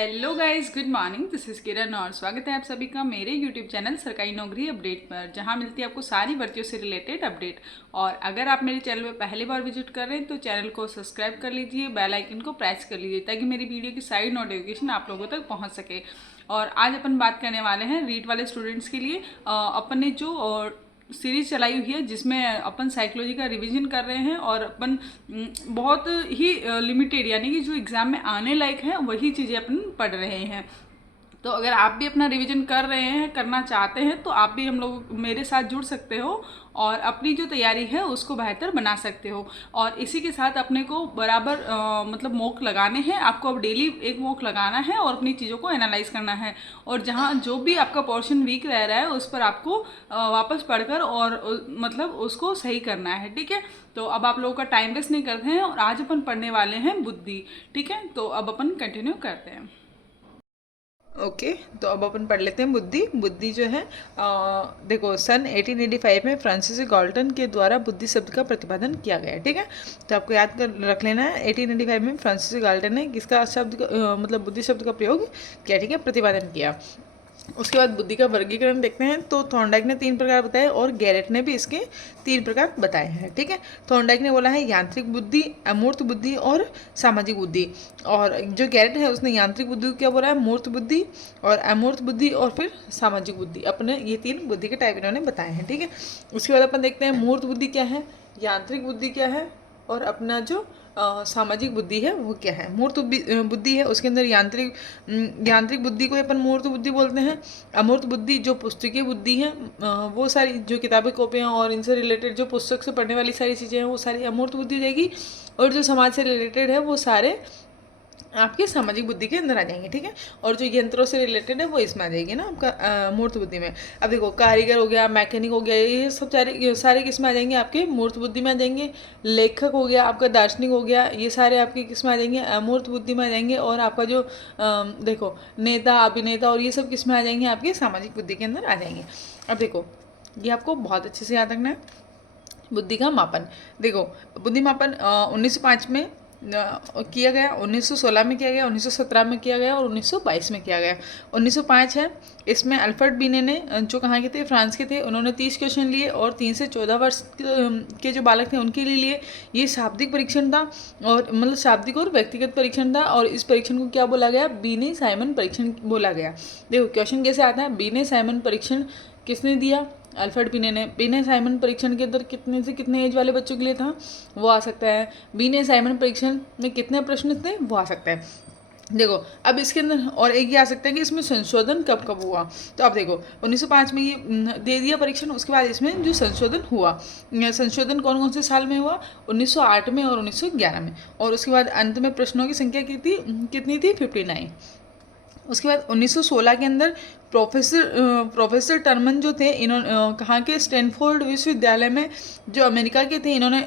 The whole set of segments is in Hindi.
Hello guys, good morning. This is Kiran और स्वागत है आप सभी का मेरे यूट्यूब चैनल सरकारी नौकरी अपडेट पर, जहां मिलती है आपको सारी भर्तियों से रिलेटेड अपडेट। और अगर आप मेरे चैनल में पहली बार विजिट कर रहे हैं तो चैनल को सब्सक्राइब कर लीजिए, बेल आइकन को प्रेस कर लीजिए ताकि मेरी वीडियो की सारी नोटिफिकेशन आप लोगों तक पहुँच सके। और आज अपन बात करने वाले हैं रीट वाले स्टूडेंट्स के लिए। अपन ने जो सीरीज चलाई हुई है जिसमें अपन साइकोलॉजी का रिवीजन कर रहे हैं और अपन बहुत ही लिमिटेड यानी कि जो एग्ज़ाम में आने लायक है वही चीज़ें अपन पढ़ रहे हैं। तो अगर आप भी अपना रिवीजन कर रहे हैं, करना चाहते हैं, तो आप भी हम लोग मेरे साथ जुड़ सकते हो और अपनी जो तैयारी है उसको बेहतर बना सकते हो। और इसी के साथ अपने को बराबर मतलब मॉक लगाने हैं। आपको अब डेली एक मॉक लगाना है और अपनी चीज़ों को एनालाइज करना है। और जहाँ जो भी आपका पोर्शन वीक रह रहा है उस पर आपको वापस पढ़कर और मतलब उसको सही करना है। ठीक है, तो अब आप लोगों का टाइम वेस्ट नहीं करते हैं और आज अपन पढ़ने वाले हैं बुद्धि। ठीक है, तो अब अपन कंटिन्यू करते हैं। ओके तो अब अपन पढ़ लेते हैं बुद्धि। बुद्धि जो है देखो सन 1885 में फ्रांसिस गाल्टन के द्वारा बुद्धि शब्द का प्रतिपादन किया गया है। ठीक है, तो आपको याद कर रख लेना है 1885 में फ्रांसिस गाल्टन ने किसका शब्द मतलब बुद्धि शब्द का प्रयोग किया। ठीक है, प्रतिपादन किया। उसके बाद बुद्धि का वर्गीकरण देखते हैं तो थॉर्नडाइक ने 3 प्रकार बताए और गैरेट ने भी इसके 3 प्रकार बताए हैं। ठीक है, थॉर्नडाइक ने बोला है यांत्रिक बुद्धि, अमूर्त बुद्धि और सामाजिक बुद्धि। और जो गैरेट है उसने यांत्रिक बुद्धि को क्या बोला है, मूर्त बुद्धि और अमूर्त बुद्धि और फिर सामाजिक बुद्धि। अपने ये 3 बुद्धि के टाइप इन्होंने बताए हैं। ठीक है, उसके बाद अपन देखते हैं मूर्त बुद्धि क्या है, यांत्रिक बुद्धि क्या है और अपना जो सामाजिक बुद्धि है वो क्या है। मूर्त बुद्धि है उसके अंदर यांत्रिक बुद्धि को अपन मूर्त बुद्धि बोलते हैं। अमूर्त बुद्धि जो पुस्तकीय बुद्धि है, वो सारी जो किताबें कॉपियाँ और इनसे रिलेटेड जो पुस्तक से पढ़ने वाली सारी चीज़ें हैं वो सारी अमूर्त बुद्धि हो जाएगी। और जो समाज से रिलेटेड है वो सारे आपके सामाजिक बुद्धि के अंदर आ जाएंगे। ठीक है, और जो यंत्रों से रिलेटेड है वो इसमें आ जाएगी ना आपका मूर्त बुद्धि में। अब देखो कारीगर हो गया, मैकेनिक हो गया, ये सब सारे किस में आ जाएंगे, आपके मूर्त बुद्धि में आ जाएंगे। लेखक हो गया, आपका दार्शनिक हो गया, ये सारे आपके किस में आ जाएंगे, अमूर्त बुद्धि में आ जाएंगे। और आपका जो देखो नेता, अभिनेता और ये सब किस में आ जाएंगे, आपके सामाजिक बुद्धि के अंदर आ जाएंगे। अब देखो ये आपको बहुत अच्छे से याद रखना है। बुद्धि का मापन देखो, बुद्धि मापन 1905 में किया गया, 1916 में किया गया, 1917 में किया गया और 1922 में किया गया। 1905 है, इसमें अल्फ्रेड बीने ने जो कहाँ के थे, फ्रांस के थे, उन्होंने 30 क्वेश्चन लिए और 3 से 14 वर्ष के जो बालक थे उनके लिए ये शाब्दिक परीक्षण था और मतलब शाब्दिक और व्यक्तिगत परीक्षण था। और इस परीक्षण को क्या बोला गया, बीने साइमन परीक्षण बोला गया। देखो क्वेश्चन कैसे आता है, बीने साइमन परीक्षण किसने दिया, अल्फ्रेड बीने ने। बीने साइमन परीक्षण के अंदर कितने से कितने एज वाले बच्चों के लिए था, वो आ सकता है। बीने साइमन परीक्षण में कितने प्रश्न थे, वो आ सकता है। देखो अब इसके अंदर और एक ये आ सकता है कि इसमें संशोधन कब कब हुआ। तो अब देखो 1905 में ये दे दिया परीक्षण, उसके बाद इसमें जो संशोधन हुआ, संशोधन कौन कौन से साल में हुआ, 1908 में और 1911 में। और उसके बाद अंत में प्रश्नों की संख्या कितनी थी 59। उसके बाद 1916 के अंदर प्रोफेसर टर्मन जो थे, इन्होंने कहाँ के, स्टैनफोर्ड विश्वविद्यालय में जो अमेरिका के थे, इन्होंने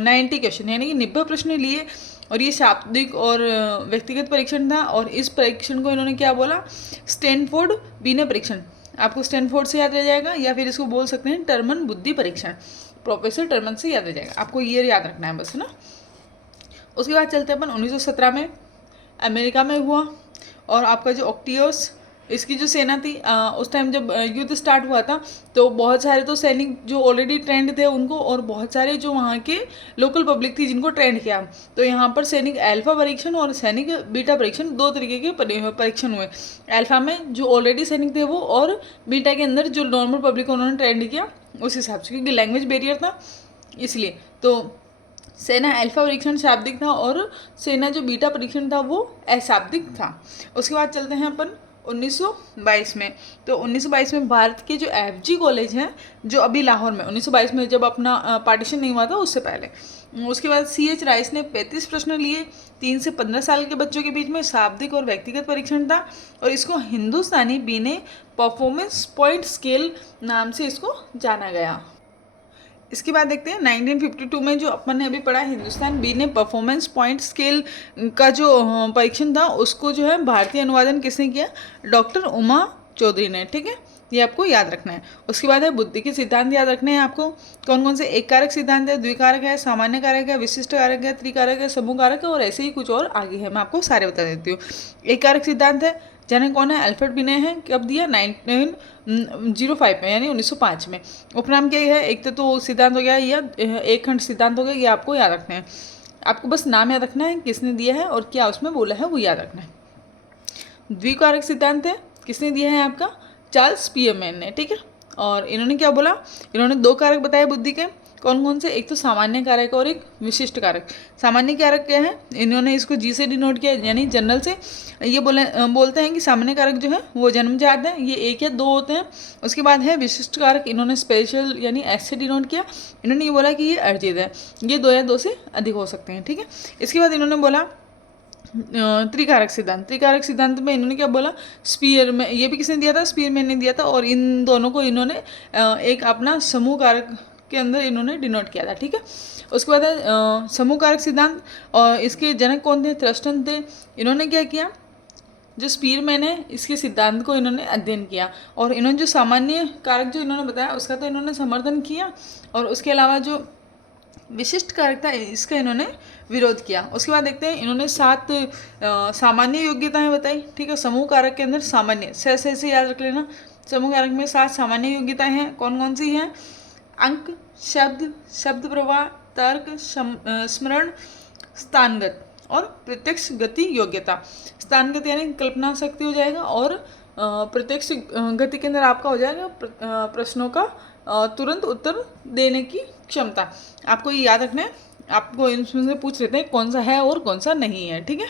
90 क्वेश्चन यानी कि 90 प्रश्न लिए। और ये शाब्दिक और व्यक्तिगत परीक्षण था। और इस परीक्षण को इन्होंने क्या बोला, स्टैनफोर्ड बीने परीक्षण। आपको स्टैनफोर्ड से याद रह जाएगा या फिर इसको बोल सकते हैं टर्मन बुद्धि परीक्षण, प्रोफेसर टर्मन से याद रह जाएगा। आपको ये याद रखना है बस, है ना। उसके बाद चलते हैं अपन 1917 में अमेरिका में हुआ। और आपका जो ऑक्टियस, इसकी जो सेना थी उस टाइम जब युद्ध स्टार्ट हुआ था तो बहुत सारे तो सैनिक जो ऑलरेडी ट्रेंड थे उनको, और बहुत सारे जो वहाँ के लोकल पब्लिक थी जिनको ट्रेंड किया। तो यहाँ पर सैनिक अल्फा परीक्षण और सैनिक बीटा परीक्षण, 2 तरीके के परीक्षण हुए। अल्फा में जो ऑलरेडी सैनिक थे वो, और बीटा के अंदर जो नॉर्मल पब्लिक को उन्होंने ट्रेंड किया उस हिसाब से, क्योंकि लैंग्वेज बैरियर था इसलिए। तो सेना अल्फा परीक्षण शाब्दिक था और सेना जो बीटा परीक्षण था वो अशाब्दिक था। उसके बाद चलते हैं अपन 1922 में। तो 1922 में भारत के जो एफजी कॉलेज हैं जो अभी लाहौर में, 1922 में जब अपना पार्टीशन नहीं हुआ था उससे पहले। उसके बाद CH राइस ने 35 प्रश्न लिए, 3 से 15 साल के बच्चों के बीच में शाब्दिक और व्यक्तिगत परीक्षण था। और इसको हिंदुस्तानी बीने परफॉर्मेंस पॉइंट स्केल नाम से इसको जाना गया। इसके बाद देखते हैं 1952 में जो अपन ने अभी पढ़ा हिंदुस्तान बीने परफॉर्मेंस पॉइंट स्केल का जो परीक्षण था, उसको जो है भारतीय अनुवादन किसने किया, डॉक्टर उमा चौधरी ने। ठीक है, ये आपको याद रखना है। उसके बाद है बुद्धि के सिद्धांत याद रखने हैं आपको। कौन कौन से? एक कारक सिद्धांत है, द्विकारक है, सामान्य कारक है, विशिष्ट कारक है, त्रिकारक है, समूह कारक है और ऐसे ही कुछ और आगे है, मैं आपको सारे बता देती हूँ। एक कारक सिद्धांत है, जनक कौन है? अल्फ्रेड बिने हैं। कब दिया? 1905 में, यानी 1905 में। उपनाम क्या है? एक तो सिद्धांत हो गया या एक खंड सिद्धांत हो गया, ये आपको याद रखना है। आपको बस नाम याद रखना है, किसने दिया है और क्या उसमें बोला है वो याद रखना है। द्विकारक सिद्धांत है, किसने दिया है? आपका चार्ल्स स्पीयरमैन ने, ठीक है। और इन्होंने क्या बोला? इन्होंने दो कारक बताए बुद्धि के। कौन कौन से? एक तो सामान्य कारक और एक विशिष्ट कारक। सामान्य कारक क्या है? इन्होंने इसको जी से डिनोट किया, यानी जनरल से। ये बोलते हैं कि सामान्य कारक जो है वो जन्मजात है, ये एक या दो होते हैं। उसके बाद है विशिष्ट कारक, इन्होंने स्पेशल यानी एस से डिनोट किया। इन्होंने ये बोला कि ये अर्जित है, ये दो या दो से अधिक हो सकते हैं, ठीक है। इसके बाद इन्होंने बोला त्रिकारक सिद्धांत। त्रिकारक सिद्धांत में इन्होंने क्या बोला? स्पीयर में, ये भी किसने दिया था? स्पीयरमैन ने दिया था। और इन दोनों को इन्होंने एक अपना समूह कारक के अंदर इन्होंने डिनोट किया था, ठीक है। उसके बाद है समूह कारक सिद्धांत, और इसके जनक कौन थे? थ्रस्टन थे। इन्होंने क्या किया? जो स्पीयरमैन है इसके सिद्धांत को इन्होंने अध्ययन किया, और इन्होंने जो सामान्य कारक जो इन्होंने बताया उसका तो इन्होंने समर्थन किया, और उसके अलावा जो विशिष्ट कारक था इसका इन्होंने विरोध किया। उसके बाद देखते हैं, इन्होंने 7 सामान्य योग्यताएं बताई, ठीक है। समूह कारक के अंदर सामान्य से याद रख लेना। समूह कारक में 7 सामान्य योग्यताएं हैं। कौन कौन सी हैं? अंक, शब्द, शब्द प्रवाह, तर्क, स्मरण, स्थानगत और प्रत्यक्ष गति योग्यता। स्थानगत यानी कल्पना शक्ति हो जाएगा, और प्रत्यक्ष गति के अंदर आपका हो जाएगा प्रश्नों का तुरंत उत्तर देने की क्षमता। आपको ये याद रखना है। आपको इनमें से पूछ लेते हैं कौन सा है और कौन सा नहीं है, ठीक है।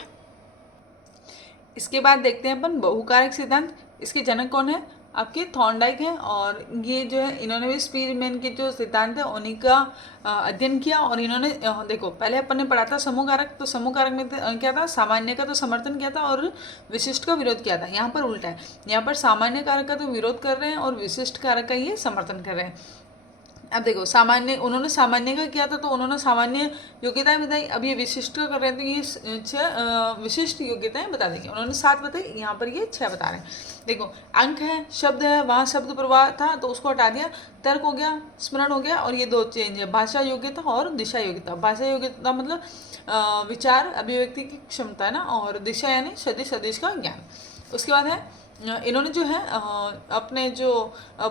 इसके बाद देखते हैं अपन बहुकारक सिद्धांत। इसके जनक कौन है? आपके थॉर्नडाइक हैं, और ये जो है इन्होंने भी स्पीयरमैन के जो सिद्धांत है उन्हीं का अध्ययन किया। और इन्होंने देखो, पहले अपन ने पढ़ा था समूह कारक, तो समूह कारक में क्या था? सामान्य का तो समर्थन किया था और विशिष्ट का विरोध किया था। यहाँ पर उल्टा है, यहाँ पर सामान्य कारक का तो विरोध कर रहे हैं और विशिष्ट कारक का ये समर्थन कर रहे हैं। अब देखो, सामान्य, उन्होंने सामान्य का किया था तो उन्होंने सामान्य योग्यताएं बताई। अब ये विशिष्ट का कर रहे हैं तो ये 6 विशिष्ट योग्यताएं बता देंगे। उन्होंने 7 बताई, यहाँ पर ये 6 बता रहे हैं। देखो, अंक है, शब्द है, वहाँ शब्द प्रवाह था तो उसको हटा दिया, तर्क हो गया, स्मरण हो गया, और ये 2 चेंज है, भाषा योग्यता और दिशा योग्यता। भाषा योग्यता मतलब विचार अभिव्यक्ति की क्षमता है ना, और दिशा यानी सदिश सदिश का ज्ञान। उसके बाद है इन्होंने जो है अपने जो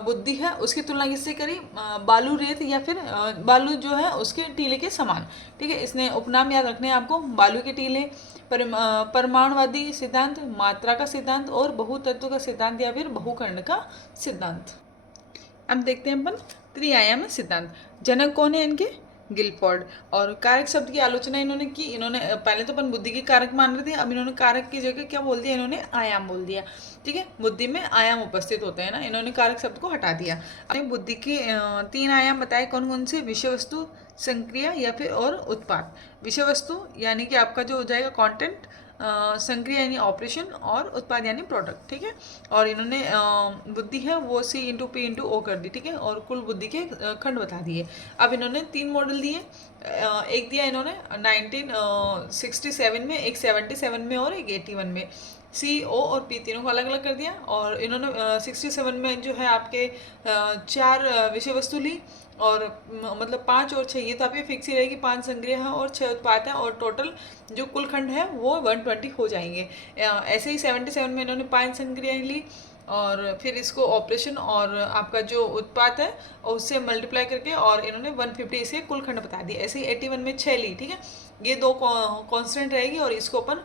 बुद्धि है उसकी तुलना किससे करी? बालू रेत या फिर बालू जो है उसके टीले के समान, ठीक है। इसने उपनाम याद रखने हैं आपको। बालू के टीले, परमाणुवादी सिद्धांत, मात्रा का सिद्धांत और बहुतत्व का सिद्धांत या फिर बहुखंड का सिद्धांत। अब देखते हैं अपन त्रिआयाम सिद्धांत। जनक कौन है इनके? गिलफोर्ड। और कारक शब्द की आलोचना इन्होंने की। इन्होंने पहले तो अपन बुद्धि के कारक मान रहे थे, अब इन्होंने कारक की जगह क्या बोल दिया? इन्होंने आयाम बोल दिया, ठीक है। बुद्धि में आयाम उपस्थित होते हैं ना, इन्होंने कारक शब्द को हटा दिया। अब बुद्धि के 3 आयाम बताए। कौन कौन से? विषय वस्तु, संक्रिया या फिर और उत्पाद। विषय वस्तु यानी कि आपका जो हो जाएगा कंटेंट, संक्रिया यानी ऑपरेशन, और उत्पाद यानी प्रोडक्ट, ठीक है। और इन्होंने बुद्धि है वो C × P × O कर दी, ठीक है। और कुल बुद्धि के खंड बता दिए। अब इन्होंने 3 मॉडल दिए। एक दिया इन्होंने 1967 में, एक 77 में और एक 81 में। C, O और P तीनों को अलग अलग कर दिया। और इन्होंने 67 में जो है आपके 4 विषय वस्तु ली, और मतलब 5 और 6, ये तो आपकी फिक्स ही रहेगी, 5 संक्रिया है और 6 उत्पाद है, और टोटल जो कुल खंड है वो 120 हो जाएंगे। ऐसे ही 77 में इन्होंने 5 संक्रियाएँ ली, और फिर इसको ऑपरेशन और आपका जो उत्पाद है और उससे मल्टीप्लाई करके, और इन्होंने 150 इसे कुल खंड बता दिए। ऐसे ही 81 में 6 ली, ठीक है। ये 2 कांस्टेंट रहेगी, और इसको अपन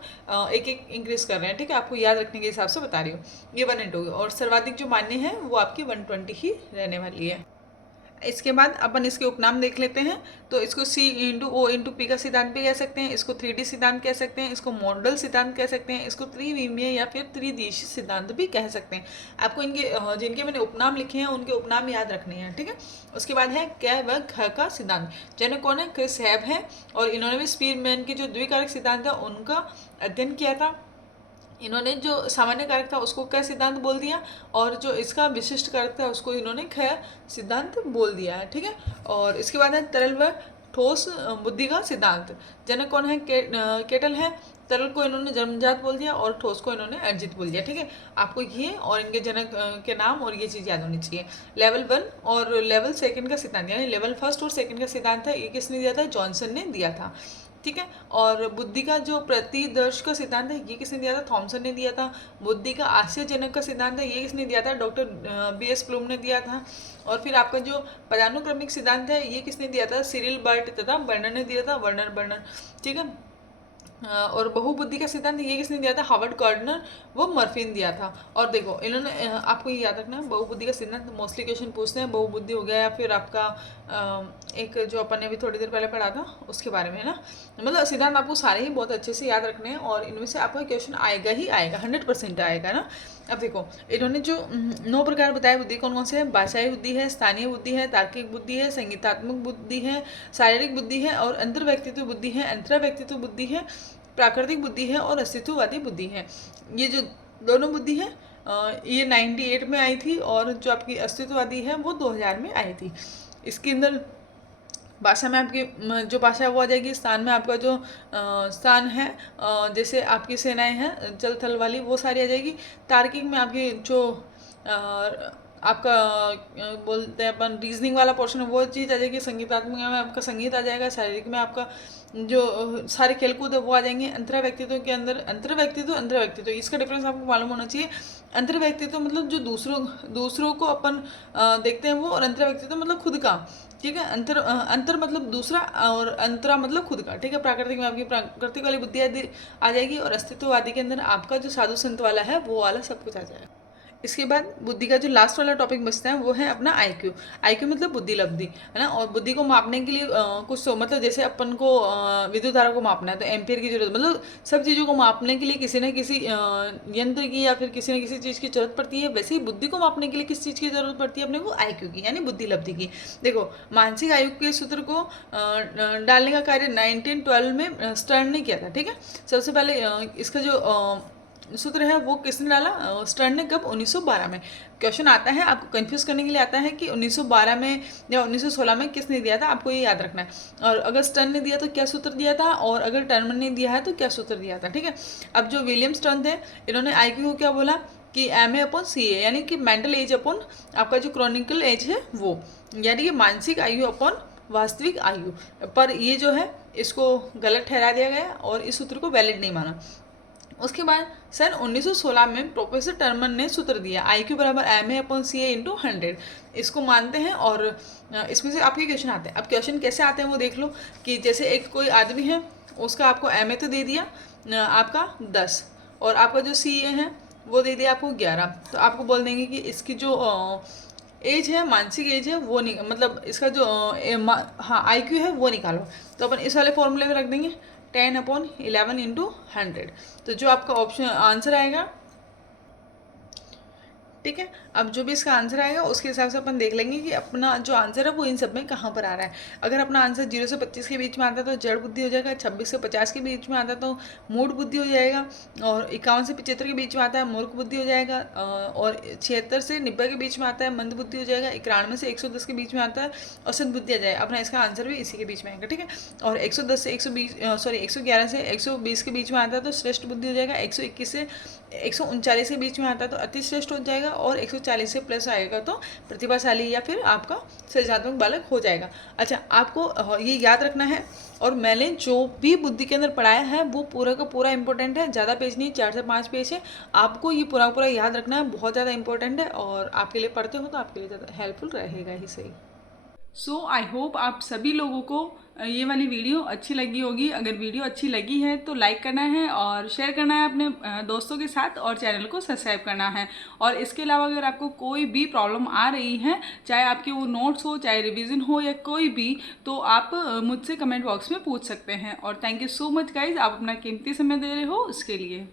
एक एक इंक्रीज कर रहे हैं, ठीक है। आपको याद रखने के हिसाब से बता रही हूँ। ये 1 होगी, और सर्वाधिक जो मान्य है वो आपकी 120 ही रहने वाली है। इसके बाद अपन इसके उपनाम देख लेते हैं। तो इसको C × O × P का सिद्धांत भी कह सकते हैं, इसको 3D सिद्धांत कह सकते हैं, इसको मॉडल सिद्धांत कह सकते हैं, इसको त्रिविमीय या फिर त्रिदिशीय सिद्धांत भी कह सकते हैं। आपको इनके जिनके मैंने उपनाम लिखे हैं उनके उपनाम याद रखने हैं, ठीक है। उसके बाद है क व ख का सिद्धांत। जनक कौन है? क्रिस हैब है, और इन्होंने भी स्पीयरमैन के जो द्विकारक सिद्धांत है उनका अध्ययन किया था। इन्होंने जो सामान्य कारक था उसको क सिद्धांत बोल दिया, और जो इसका विशिष्ट कारक था उसको इन्होंने ख सिद्धांत बोल दिया है, ठीक है। और इसके बाद है तरल व ठोस बुद्धि का सिद्धांत। जनक कौन है? केटल है। तरल को इन्होंने जन्मजात बोल दिया और ठोस को इन्होंने अर्जित बोल दिया। ठीक है, आपको ये और इनके जनक के नाम और ये चीज़ याद होनी चाहिए। लेवल 1 और लेवल 2 का सिद्धांत, यानी लेवल 1 और 2 का सिद्धांत है, ये किसने दिया था? जॉनसन ने दिया था। ठीक है, और बुद्धि का जो प्रतिदर्श का सिद्धांत है, ये किसने दिया था? थॉमसन ने दिया था। बुद्धि का आश्चर्यजनक का सिद्धांत है, ये किसने दिया था? डॉक्टर BS प्लूम ने दिया था। और फिर आपका जो पदानुक्रमिक सिद्धांत है, ये किसने दिया था? सिरिल बर्ट तथा बर्नर ने दिया था, वर्नर बर्नर। ठीक है, और बहुबुद्धि का सिद्धांत ये किसने दिया था? हार्वर्ड गार्डनर वो मर्फी ने दिया था। और देखो इन्होंने आपको ये याद रखना है, बहुबुद्धि का सिद्धांत मोस्टली क्वेश्चन पूछते हैं, बहुबुद्धि हो गया या फिर आपका एक जो अपन ने अभी थोड़ी देर पहले पढ़ा था उसके बारे में, है ना। मतलब सिद्धांत आपको सारे ही बहुत अच्छे से याद रखने हैं और इनमें से आपका क्वेश्चन आएगा ही आएगा, 100% आएगा ना। अब देखो इन्होंने जो 9 प्रकार बताए बुद्धि कौन कौन से हैं? भाषाई बुद्धि है, स्थानीय बुद्धि है, तार्किक बुद्धि है, संगीतात्मक बुद्धि है, शारीरिक बुद्धि है और अंतर व्यक्तित्व बुद्धि है, अंतरा व्यक्तित्व बुद्धि है, प्राकृतिक बुद्धि है और अस्तित्ववादी बुद्धि है। ये जो दोनों बुद्धि है ये 98 में आई थी और जो आपकी अस्तित्ववादी है वो 2000 में आई थी। इसके अंदर भाषा में आपकी जो भाषा है वो आ जाएगी। स्थान में आपका जो स्थान है जैसे आपकी सेनाएं हैं जल थल वाली, वो सारी आ जाएगी। तार्किक में आपकी जो आपका बोलते हैं अपन रीजनिंग वाला पोर्शन है वो चीज़ आ जाएगी। संगीतात्मक में आपका संगीत आ जाएगा। शारीरिक में आपका जो सारे खेलकूद है वो आ जाएंगे। अंतर व्यक्तित्व के अंदर अंतर व्यक्तित्व इसका डिफरेंस आपको मालूम होना चाहिए। अंतर व्यक्तित्व मतलब जो दूसरों को अपन देखते हैं वो, और अंतर व्यक्तित्व मतलब खुद का। ठीक है, अंतर मतलब दूसरा और अंतरा मतलब खुद का। ठीक है, प्राकृतिक में आपकी प्राकृतिक वाली बुद्धि आ जाएगी और अस्तित्ववादी के अंदर आपका जो साधु संत वाला है वो वाला सब कुछ आ जाएगा। इसके बाद बुद्धि का जो लास्ट वाला टॉपिक बचता है वो है अपना IQ। IQ मतलब बुद्धि लब्धि, है ना। और बुद्धि को मापने के लिए कुछ तो मतलब जैसे अपन को विद्युत धारा को मापना है तो एम्पियर की जरूरत, मतलब सब चीज़ों को मापने के लिए किसी न किसी यंत्र की या फिर किसी न किसी चीज़ की जरूरत पड़ती है। वैसे ही बुद्धि को मापने के लिए किस चीज़ की जरूरत पड़ती है अपने को? IQ की, यानी बुद्धि लब्धि की। देखो मानसिक आयु के सूत्र को डालने का कार्य 1912 में स्टर्न ने किया था। ठीक है, सबसे पहले इसका जो सूत्र है वो किसने डाला? स्टर्न ने। कब? 1912 में। क्वेश्चन आता है आपको कंफ्यूज करने के लिए आता है कि 1912 में या 1916 में किसने दिया था, आपको ये याद रखना है। और अगर स्टर्न ने दिया तो क्या सूत्र दिया था, और अगर टर्मन ने दिया है तो क्या सूत्र दिया था। ठीक है, अब जो विलियम स्टर्न थे इन्होंने IQ को क्या बोला कि MA/CA, यानी कि मेंटल एज अपॉन आपका जो क्रॉनिकल एज है वो, यानी कि मानसिक आयु अपॉन वास्तविक आयु। पर ये जो है इसको गलत ठहरा दिया गया और इस सूत्र को वैलिड नहीं माना। उसके बाद सन 1916 में प्रोफेसर टर्मन ने सूत्र दिया IQ बराबर MA/CA × 100। इसको मानते हैं और इसमें से आपके क्वेश्चन आते हैं। अब क्वेश्चन कैसे आते हैं वो देख लो कि जैसे एक कोई आदमी है उसका आपको MA तो दे दिया आपका 10 और आपका जो CA है वो दे दिया आपको 11, तो आपको बोल देंगे कि इसकी जो एज है, मानसिक एज है वो नहीं, मतलब इसका जो IQ है वो निकालो। तो अपन इस वाले फॉर्मूले में रख देंगे 10/11 × 100। तो जो आपका ऑप्शन आंसर आएगा, ठीक है, अब जो भी इसका आंसर आएगा उसके हिसाब से अपन देख लेंगे कि अपना जो आंसर है वो इन सब में कहाँ पर आ रहा है। अगर अपना आंसर 0 से 25 के बीच में आता है तो जड़ बुद्धि हो जाएगा, 26 से 50 के बीच में आता है तो मूढ़ बुद्धि हो जाएगा, और 51 से 75 के बीच में आता है मूर्ख बुद्धि हो जाएगा, और 76 से 90 के बीच में आता है मंद बुद्धि हो जाएगा, 91 से 110 के बीच में आता है औसत बुद्धि आ जाएगा। अपना इसका आंसर भी इसी के बीच में आएगा। ठीक है, और 110 से 111 से 120 के बीच में आता है तो श्रेष्ठ बुद्धि हो जाएगा, 121 से 139 के बीच में आता है तो अति श्रेष्ठ हो जाएगा, और 140 से प्लस आएगा तो प्रतिभाशाली या फिर आपका सृजनात्मक बालक हो जाएगा। अच्छा, आपको ये याद रखना है, और मैंने जो भी बुद्धि के अंदर पढ़ाया है वो पूरा का पूरा इंपॉर्टेंट है, ज़्यादा पेज नहीं, 4 से 5 पेज है। आपको ये पूरा पूरा याद रखना है, बहुत ज़्यादा इंपॉर्टेंट है और आपके लिए पढ़ते हो तो आपके लिए ज़्यादा हेल्पफुल रहेगा ही सही। सो आई होप आप सभी लोगों को ये वाली वीडियो अच्छी लगी होगी। अगर वीडियो अच्छी लगी है तो लाइक करना है और शेयर करना है अपने दोस्तों के साथ, और चैनल को सब्सक्राइब करना है। और इसके अलावा अगर आपको कोई भी प्रॉब्लम आ रही है, चाहे आपके वो नोट्स हो, चाहे रिवीजन हो या कोई भी, तो आप मुझसे कमेंट बॉक्स में पूछ सकते हैं। और thank you so much guys, आप अपना कीमती समय दे रहे हो उसके लिए।